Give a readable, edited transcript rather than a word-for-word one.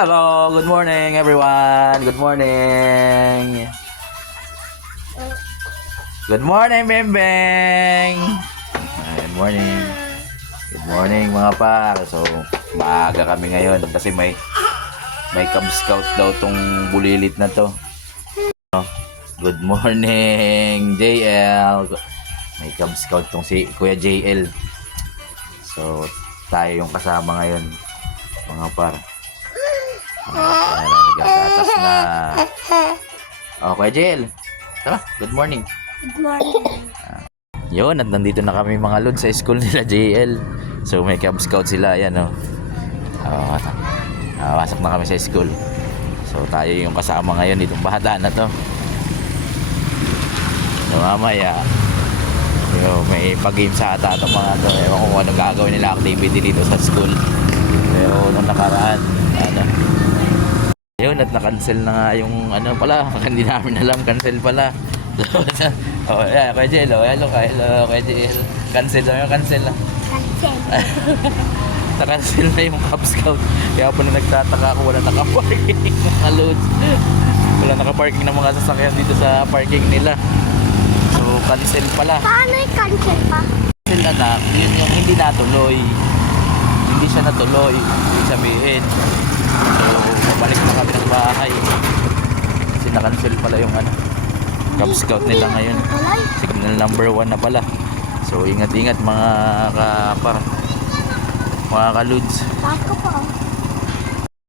Hello, good morning everyone. Good morning. Good morning, Bembeng. Good morning. Good morning mga par. So, maaga kami ngayon kasi may Cub Scout daw tong bulilit na to. Good morning, JL. May Cub Scout tong si Kuya JL. So, tayo yung kasama ngayon mga par. Nagagatas na. Okay, JL. Tara, good morning. Good morning. Yun, at nandito na kami mga lod sa school nila JL. So may Cub Scout sila, yan o. Pasok na kami sa school. So tayo yung kasama ngayon itong bata na to. So mamaya may pag-game sa ata itong mga to. Ewan ko kung anong gagawin nila activity dito sa school. Pero nung nakaraan, yun, at na-cancel na nga yung pala, hindi namin alam, cancel pala. Oh, yeah, Kuya JL, hello, Kuya JL. Cancel na. Cancel. Na-cancel na yung Cub Scout. Kaya po na nagtataka ako, wala nakaparking mga loads. Wala nakaparking ng mga sasakyan dito sa parking nila. So, cancel pala. Paano i-cancel pa? Cancel na, yun yung hindi natuloy. Hindi siya natuloy, ibig sabihin. So, pabalik na kami ng bahay. Kasi na-cancel pala yung Cub Scout nila ngayon. Signal number 1 na pala. So ingat-ingat mga kaludes. Bako po.